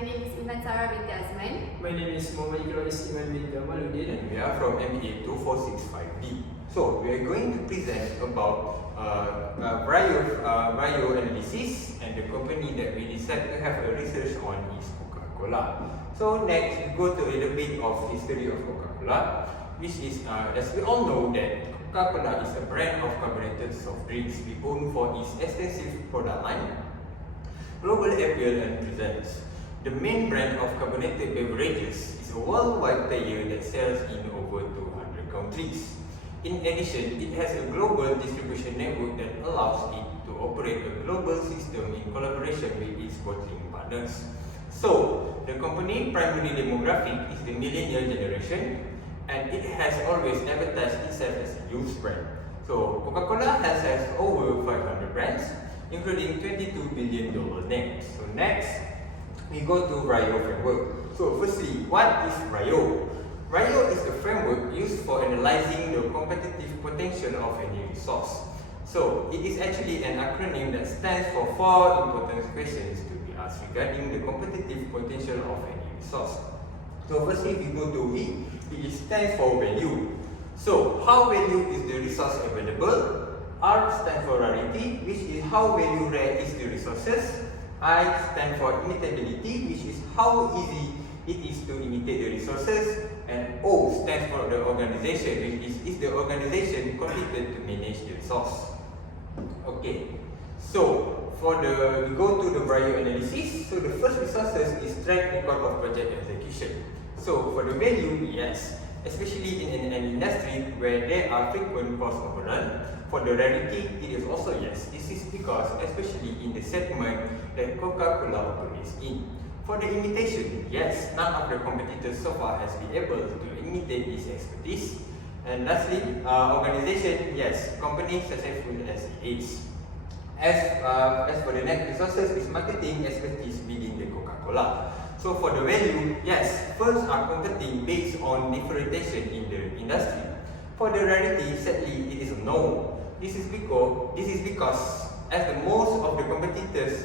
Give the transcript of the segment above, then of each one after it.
name is Iman Sarah binti Azman. My name is Muhammad Iqbal Iman bin Jamaluddin. And we are from MBA2465D. So we are going to present about bioanalysis, and the company that we decided to have a research on is Coca-Cola. So next we go to a little bit of history of Coca-Cola, which is as we all know that Coca-Cola is a brand of carbonated soft drinks known for its extensive product line, global appeal and presence. The main brand of carbonated beverages is a worldwide player that sells in over 200 countries. In addition, it has a global distribution network that allows it to operate a global system in collaboration with its bottling partners. So, the company's primary demographic is the millennial generation, and it has always advertised itself as a youth brand. So, Coca-Cola has over 500 brands, including $22 billion names. So next, we go to RIO framework. So firstly, what is RIO? RIO is a framework used for analyzing the competitive potential of any resource. So it is actually an acronym that stands for 4 important questions to be asked regarding the competitive potential of any resource. So firstly, we go to V. It stands for value. So how value is the resource available? R stands for rarity, which is how value rare is the resources. I stand for imitability, which is how easy it is to imitate the resources. And O stands for the organization, which is the organization competent to manage the resource. Okay, so we go to the bioanalysis. So the first resources is track record of project execution. So for the value, yes, especially in an industry where there are frequent cost overrun. For the rarity, it is also yes. This is because, especially in the segment that Coca-Cola operates in. For the imitation, yes, none of the competitors so far has been able to imitate this expertise. And lastly, organization, yes, company successful as it is. As for the next resources, is marketing expertise within the Coca-Cola. So for the value, yes, firms are competing based on differentiation in the industry. For the rarity, sadly, it is a no. This is because as the most of the competition,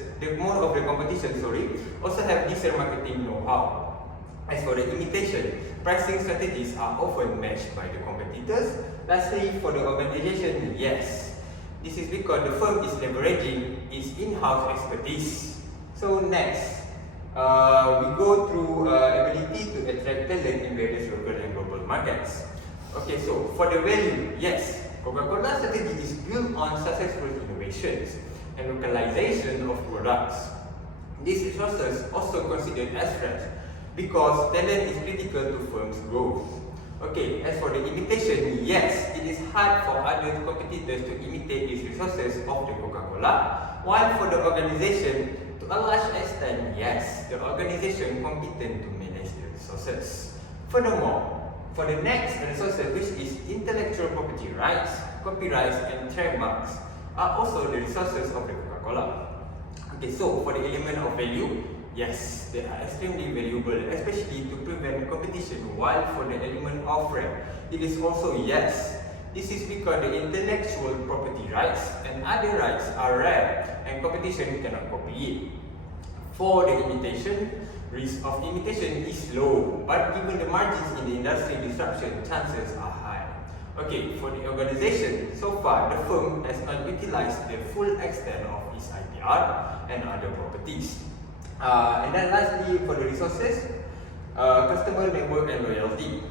also have decent marketing know-how. As for the imitation, pricing strategies are often matched by the competitors. Lastly, for the organization, yes. This is because the firm is leveraging its in-house expertise. So next, we go through ability to attract talent in various local and global markets. Okay, so for the value, yes, Coca-Cola strategy is built on successful innovations and localization of products. These resources also considered as fresh because talent is critical to firms' growth. Okay, as for the imitation, yes, it is hard for other competitors to imitate these resources of the Coca-Cola, while for the organization, to a large extent, yes, the organization competent to manage the resources. Furthermore, for the next resources, which is intellectual property rights, copyrights, and trademarks, are also the resources of the Coca-Cola. Okay, so for the element of value, yes, they are extremely valuable, especially to prevent competition, while for the element of rare, it is also yes. This is because the intellectual property rights and other rights are rare and competition cannot copy it. For the imitation, risk of imitation is low, but given the margins in the industry disruption, chances are high. Okay, for the organization, so far the firm has not utilized the full extent of its IPR and other properties. And then lastly, for the resources, customer network and loyalty.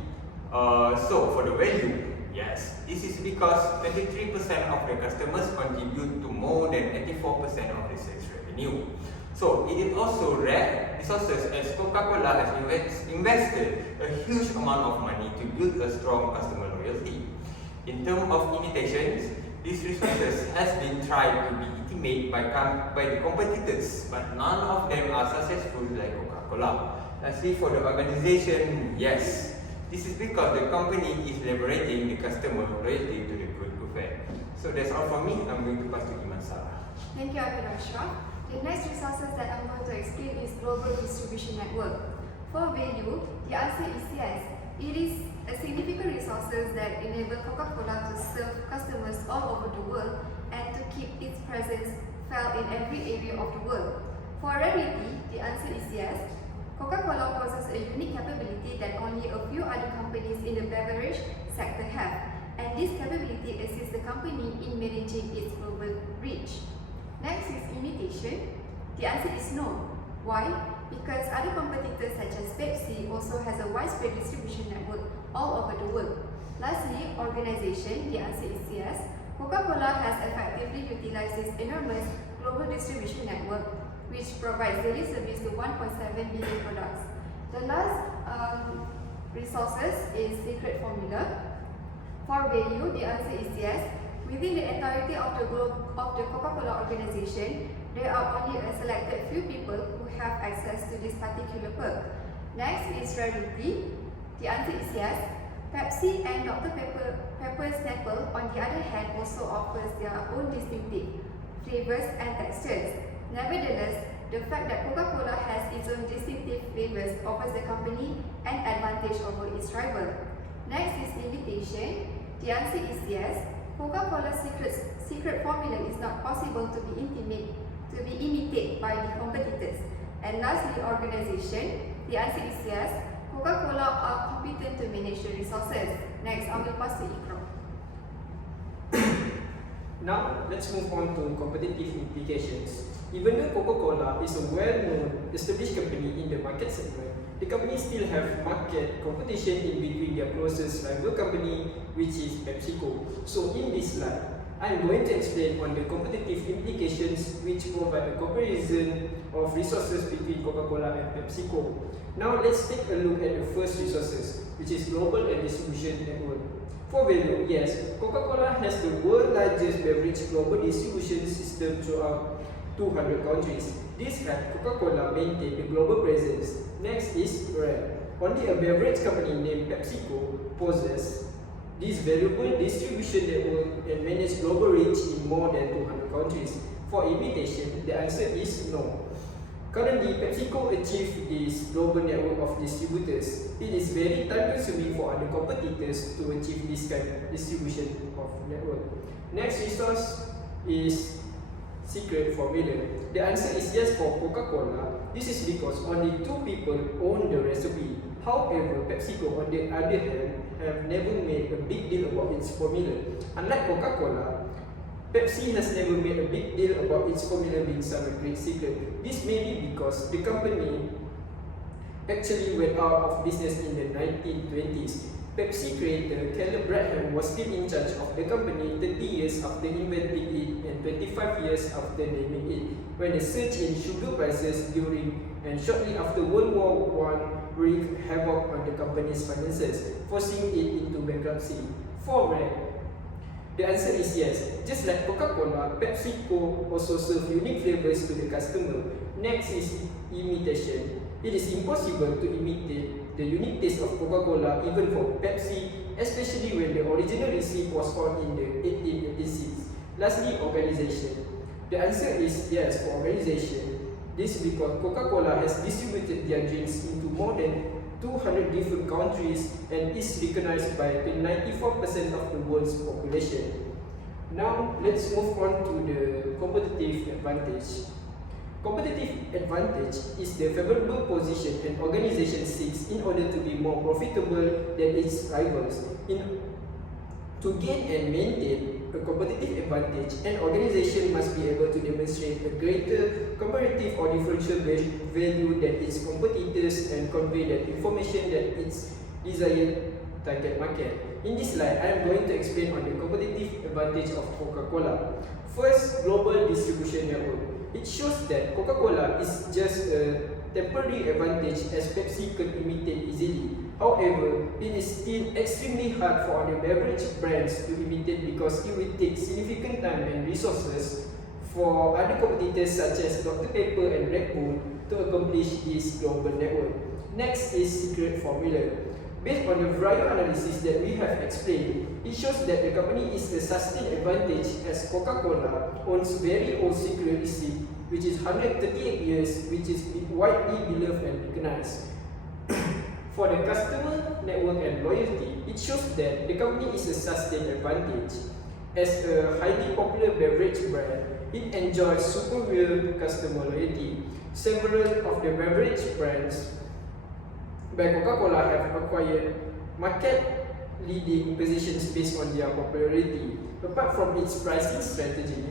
So for the value, yes, this is because 23% of the customers contribute to more than 84% of the sales revenue. So it is also rare resources as Coca-Cola has invested a huge amount of money to build a strong customer loyalty. In terms of imitations, these resources has been tried to be imitated by the competitors, but none of them are successful like Coca-Cola. Lastly, for the organization, yes, this is because the company is leveraging the customer loyalty to the good effect. So that's all from me. I'm going to pass to Iman Sarah. Thank you, Abdul Ashraf. The next resources that I'm going to explain is global distribution network. For value, the answer is yes. It is a significant resources that enable Coca-Cola to serve customers all over the world and to keep its presence felt in every area of the world. For rarity, the answer is yes. Coca-Cola possesses a unique capability that only a few other companies in the beverage sector have, and this capability assists the company in managing its global reach. Next is imitation. The answer is no. Why? Because other competitors such as Pepsi also has a widespread distribution network all over the world. Lastly, organization. The answer is yes. Coca-Cola has effectively utilized its enormous global distribution network, which provides daily service to 1.7 billion products. The last resources is secret formula. For value, the answer is yes. Within the entirety of the Coca-Cola organization, there are only a selected few people who have access to this particular perk. Next is rarity. The answer is yes. Pepsi and Dr. Pepper's Snapple, on the other hand, also offers their own distinctive flavors and textures. Nevertheless, the fact that Coca-Cola has its own distinctive flavors offers the company an advantage over its rival. Next is imitation. The answer is yes. Coca-Cola's secret formula is not possible to be imitated by the competitors. And lastly, organization. The answer is yes. Coca-Cola are competent to manage the resources. Next, I will pass to Ikram. Now, let's move on to competitive implications. Even though Coca-Cola is a well-known established company in the market segment, the company still have market competition in between their closest rival company, which is PepsiCo. So in this slide, I am going to explain on the competitive implications which provide a comparison of resources between Coca-Cola and PepsiCo. Now let's take a look at the first resources, which is global and distribution network. For value, yes, Coca-Cola has the world's largest beverage global distribution system throughout 200 countries. This helps Coca-Cola maintain the global presence. Next is rare. Only a beverage company named PepsiCo possesses this valuable distribution network and manage global reach in more than 200 countries. For imitation, the answer is no. Currently, PepsiCo achieved this global network of distributors. It is very time-consuming for other competitors to achieve this kind of distribution of network. Next resource is secret formula. The answer is yes for Coca-Cola. This is because only 2 people own the recipe. However, PepsiCo on the other hand have never made a big deal about its formula. Unlike Coca-Cola, Pepsi has never made a big deal about its formula being some great secret. This may be because the company actually went out of business in the 1920s. Pepsi creator Caleb Braham was still in charge of the company 30 years after inventing it and 25 years after naming it, when the surge in sugar prices during and shortly after World War I wreaked havoc on the company's finances, forcing it into bankruptcy. For rare, the answer is yes. Just like Coca-Cola, PepsiCo also serves unique flavors to the customer. Next is imitation. It is impossible to imitate the unique taste of Coca-Cola even for Pepsi, especially when the original recipe was found in the 1886. Lastly, organization. The answer is yes for organization. This is because Coca-Cola has distributed their drinks into more than 200 different countries and is recognized by 94% of the world's population. Now, let's move on to the competitive advantage. Competitive advantage is the favorable position an organization seeks in order to be more profitable than its rivals. To gain and maintain a competitive advantage, an organization must be able to demonstrate a greater comparative or differential value than its competitors and convey that information that its desired target market. In this slide, I am going to explain on the competitive advantage of Coca-Cola. First, global distribution network. It shows that Coca-Cola is just a temporary advantage as Pepsi could imitate easily. However, it is still extremely hard for other beverage brands to imitate because it will take significant time and resources for other competitors such as Dr. Pepper and Red Bull to accomplish this global network. Next is secret formula. Based on the various analysis that we have explained, it shows that the company is a sustained advantage as Coca-Cola owns very old secret recipe which is 138 years, which is widely beloved and recognized. For the customer network and loyalty, it shows that the company is a sustained advantage. As a highly popular beverage brand, it enjoys superior customer loyalty. Several of the beverage brands where Coca-Cola have acquired market leading positions based on their popularity. Apart from its pricing strategy,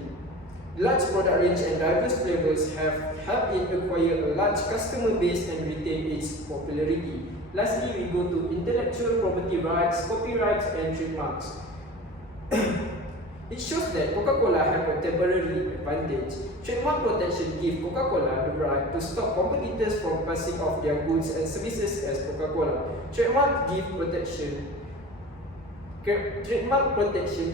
large product range and diverse flavors have helped it acquire a large customer base and retain its popularity. Lastly, we go to intellectual property rights, copyrights and trademarks. It shows that Coca-Cola have a temporary advantage. Trademark protection gives Coca-Cola the right to stop competitors from passing off their goods and services as Coca-Cola. Trademark protection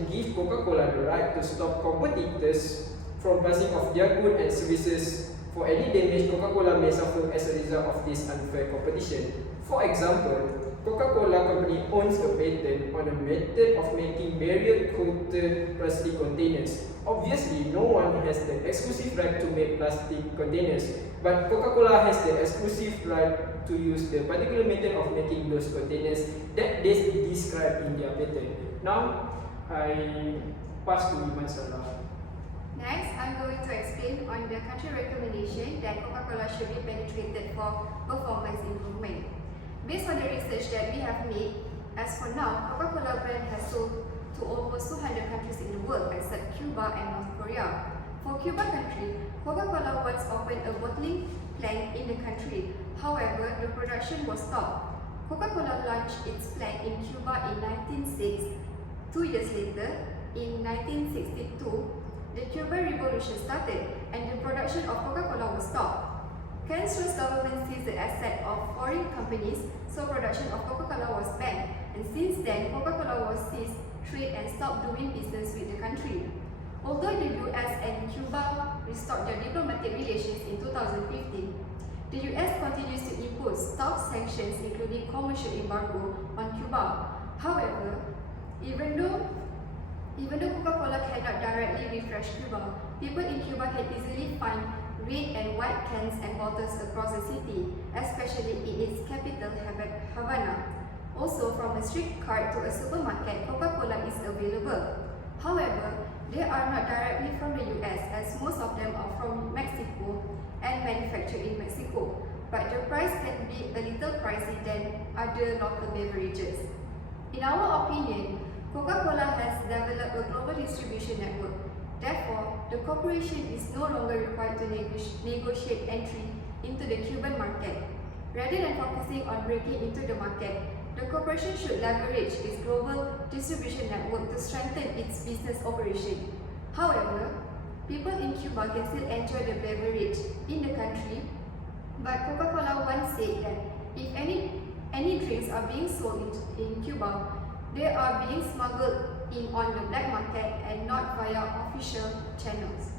gives Coca-Cola the right to stop competitors from passing off their goods and services for any damage Coca-Cola may suffer as a result of this unfair competition. For example, Coca-Cola company owns a patent on a method of making barrier-coated plastic containers. Obviously, no one has the exclusive right to make plastic containers, but Coca-Cola has the exclusive right to use the particular method of making those containers that they describe in their patent. Now, I pass to Iman Salah. Next, I'm going to explain on the country recommendation that Coca-Cola should be penetrated for performance improvement. Based on the research that we have made, as for now, Coca-Cola brand has sold to almost 200 countries in the world except Cuba and North Korea. For Cuba country, Coca-Cola once opened a bottling plant in the country. However, the production was stopped. Coca-Cola launched its plant in Cuba in 1906. 2 years later, in 1962, the Cuban Revolution started and the production of Coca-Cola was stopped. Cancer's government seized the asset of foreign companies, so production of Coca-Cola was banned, and since then, Coca-Cola was ceased trade and stopped doing business with the country. Although the US and Cuba restored their diplomatic relations in 2015, the US continues to impose tough sanctions including commercial embargo on Cuba. However, even though Coca-Cola cannot directly refresh Cuba, people in Cuba can easily find red and white cans and bottles across the city, especially in its capital, Havana. Also, from a street cart to a supermarket, Coca-Cola is available. However, they are not directly from the US, as most of them are from Mexico and manufactured in Mexico, but the price can be a little pricey than other local beverages. In our opinion, Coca-Cola has developed a global distribution network. Therefore, the corporation is no longer required to negotiate entry into the Cuban market. Rather than focusing on breaking into the market, the corporation should leverage its global distribution network to strengthen its business operation. However, people in Cuba can still enjoy the beverage in the country, but Coca-Cola once said that if any drinks are being sold in Cuba, they are being smuggled in on the black market and not via official channels.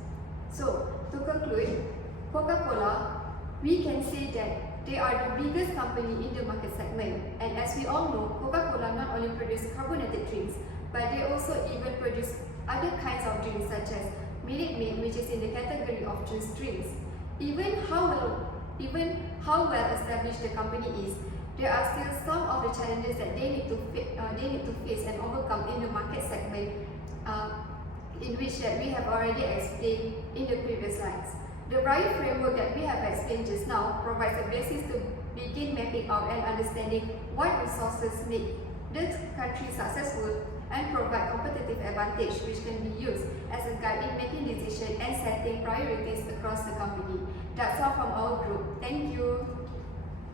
So, to conclude, Coca-Cola, we can say that they are the biggest company in the market segment, and as we all know, Coca-Cola not only produces carbonated drinks, but they also even produce other kinds of drinks such as Minute Maid, which is in the category of juice drinks. Even how well established the company is, there are still some of the challenges that they need to face and overcome in the market segment, in which that we have already explained in the previous slides. The value framework that we have explained just now provides a basis to begin mapping out and understanding what resources make the country successful and provide competitive advantage which can be used as a guide in making decisions and setting priorities across the company. That's all from our group. Thank you.